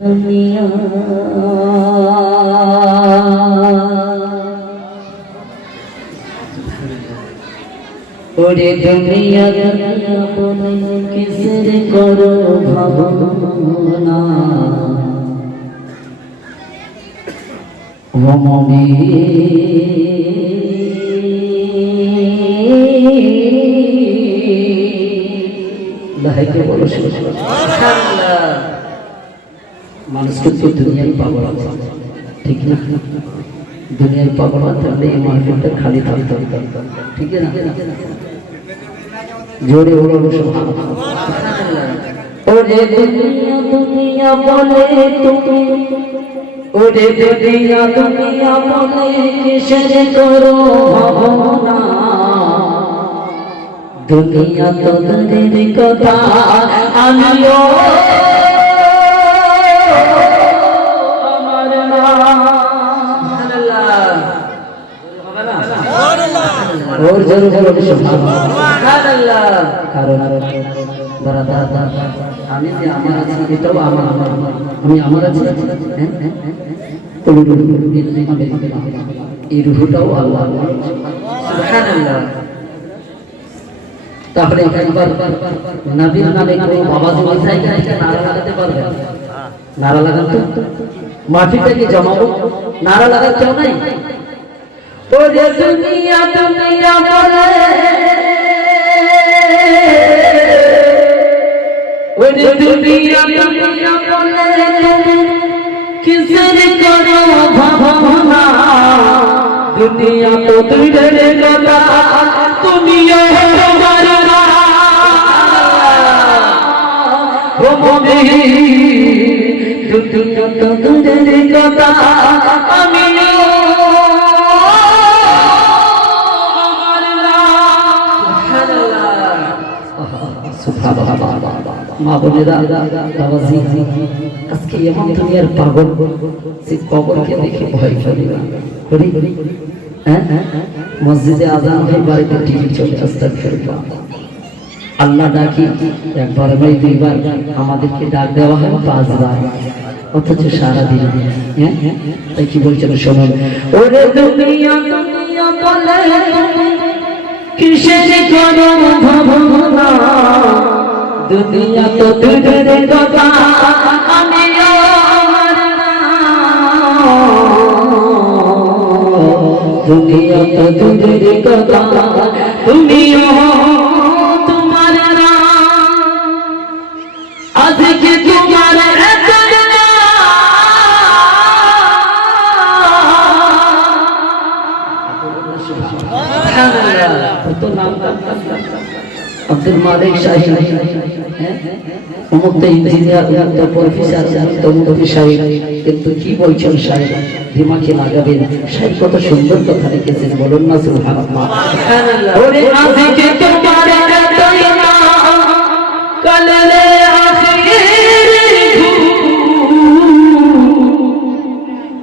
ওরে দুনিয়া দুনিয়া বলে কিসের করো ভাবনা মনে লাইকে বলো শুভ মানুষকে তো দুনিয়ার পাগল আছে। ঠিক না? দুনিয়ার পাগল থাকলে এই মার্কেটটা খালি থাকতে ঠিক না? জোরে ওরে ওরে দুনিয়া দুনিয়া বলে তুমি, ওরে দুনিয়া দুনিয়া বলে কিসের করো ভাবনা? দুনিয়া তো দূরের কথা, আমিও ওর জোরে বলো সুবহানাল্লাহ কারণ দাঁড়া দাঁড়া দাঁড়া আমি যে আমার আছি এটাও আমার আমার আমার। আমি আমার আছি হ্যাঁ, হ্যাঁ, হ্যাঁ, হ্যাঁ। তো রুহু, রুহু, এই রুহুটাও আল্লাহ সুবহানাল্লাহ তাহলে একবার নবীর নামে কোনো বাবা জমি চাইতে থেকে নারা লাগাতে পারবে নারা লাগান তো মাটিটাকে জমাবো নারা লাগার নাই ও যে দুনিয়া দুনিয়া বলে। ও যে দুনিয়া দুনিয়া বলে। কিসের করো ভাবনা? দুনিয়া তো দূরের কথা। তুমিও আমার না। ও মনে, দুনিয়া তো দূরের কথা। আজকে হ্যাঁ? মসজিদে আজান আল্লাহ ডাকি, একবার নয়, দুইবার আমাদেরকে ডাক দেওয়া হয় পাঁচবার অথচ সারা দিন হ্যাঁ? তাই কি বলছেন, শোনেন। ওরে দুনিয়া দুনিয়া দুনিয়া তো দূরের কথা আমি। দুনিয়া তো দূরের কথা তুমিও আব্দুল মালিক শাহী হ্যাঁ? ইঞ্জিনিয়ার অমুক প্রফেসর অমুক তো সাহেব। কিন্তু কি বলছেন সাহেব? দিমাকে লাগাবেন। সাহেব কত সুন্দর কথা লিখেছেন বলুন না সুবহানাল্লাহ। ওরে আজকে তোমার এতই কালে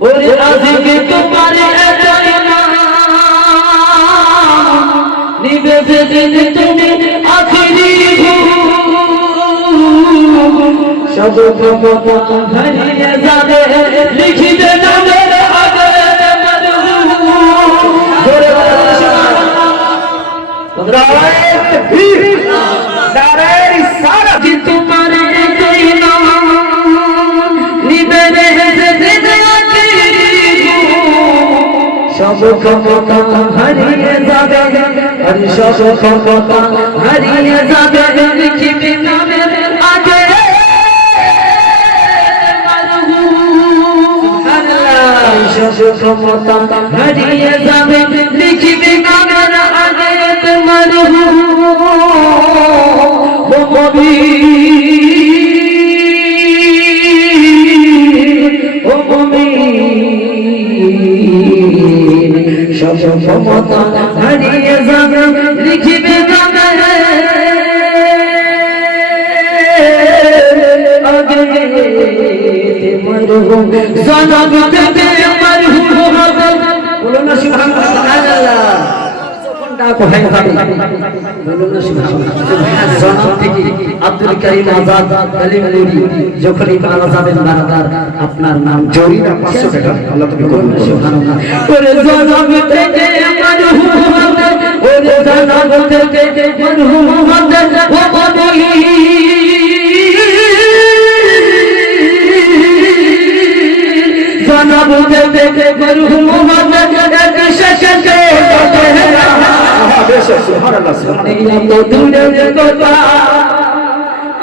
ওরে আজকে তোমার এতই নিবে সব ক্ষমতা হারিয়ে যাবে লিখিতে নামে আগে জোরে তোমার এতই না নিবে বেদে সব ক্ষমতা হারিয়ে যাবে আর সব ক্ষমতা হারিয়ে যাবে লিখিবে নামে সব ক্ষমতা হারিয়ে যাবে লিখিবে নামের আগে তোমার কবি ও কবি সব ক্ষমতা হারিয়ে যাবে লিখিবে যাবে জনম থেকে আমার বলো না সুবহানাল্লাহ যখন ডাক কোথায় যাবে বলুন না সুবহানাল্লাহ জনাব থেকে আব্দুল করিম আজাদ কালিম নুরি যখনই মারা যাবেন বারাদার আপনার নাম জরি না পাঁচশো টাকা আল্লাহ তুমি কবুল করো সুবহানাল্লাহ ওরে জনাব থেকে মরহুম হতে ওরে জনাব থেকে মরহুম হতে ও বলি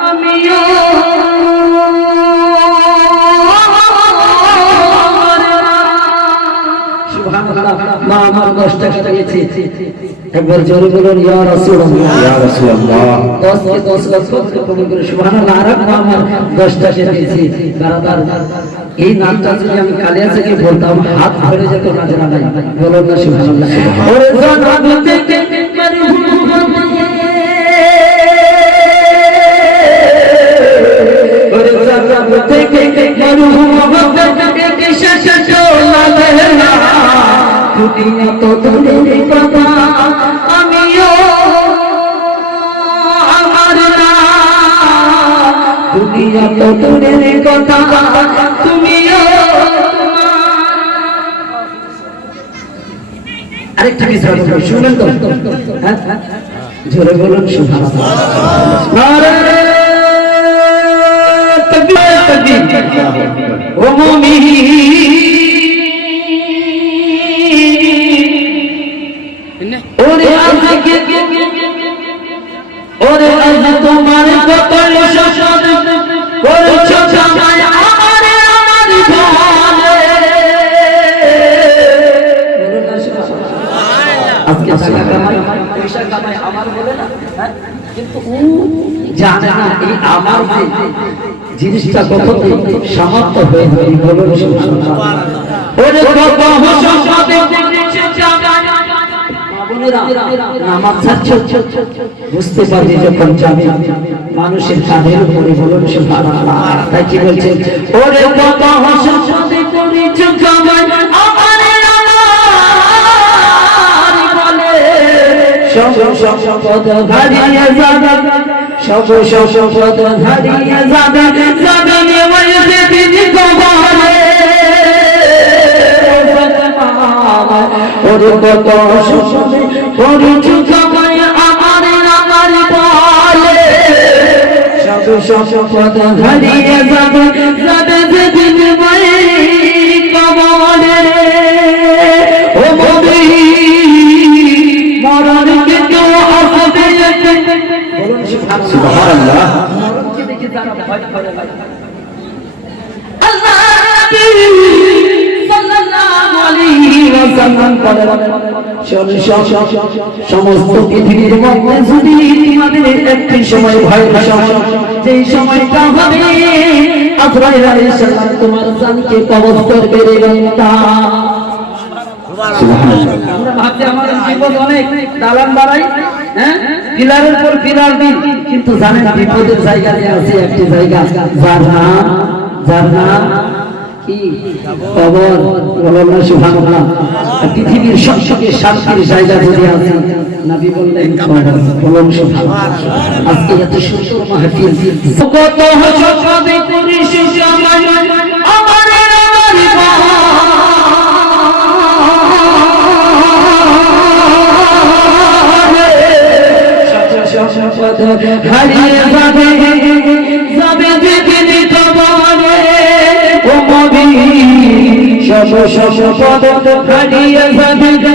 আমিও মা আমার দশ টাকা একবার জোরে বলুন ইয়া রাসূলুল্লাহ ইয়া রাসূলুল্লাহ। দশ কে দশ লক্ষ করে সুবহানাল্লাহ আর মা আমার দশ টাকা দিয়েছে বারাদার এই নামটা যদি আমি কালিয়া থেকে বলতাম, হাত ধরে যেত নাজরা নাই। বলো না, সুবহানাল্লাহ। ওরে জনাব দুনিয়া তো দূরের কথা তুমিও আরেকটা বলব, শুনবেন তো। হ্যাঁ? তাকবীর তাকবীর। ও মুমিন আজকে টাকা কামাই পয়সা কামাই আমার বলে না হ্যাঁ? কিন্তু ও জানে না এই আমার যে জিনিসটা কত সামর্থ্য হয়ে যায় বলুন সুবহানাল্লাহ ওরে নামাজ ছাড়ছো বুঝতে পারছি যখন যাবে মানুষের কাঁধের উপরে বলুন সুবহানাল্লাহ তাই কি বলছে ওরে হসতে সব সব পদ হারিয়ে যাবে সব সব পদ হারিয়ে যাবে যাবে নেওয়াইতে দিদি কবরে ওরে কত শোষণে করেছু কামাই আমার আমার বলে সব সব পদ হারিয়ে যাবে যাবে যেদিন একটি সময় ভয় যেই সময়টা হবে আজরাইল তোমার জানকে কবজ করবে রে বান্দা আমরা ভাবছি আমাদের বিপদ অনেক দালান বাড়াই হ্যাঁ? পিলারের পর পিলার দিন। কিন্তু জানেন বিপদের জায়গা যে আছে একটি জায়গা। যার নাম যার নাম পৃথিবীর সবথেকে শান্তির জায়গা যদি আছে, নবী বললেন কত হারিয়ে যাবে যাবে যেদিন তোমারে ও মবি সব সব পদ হারিয়ে যাবে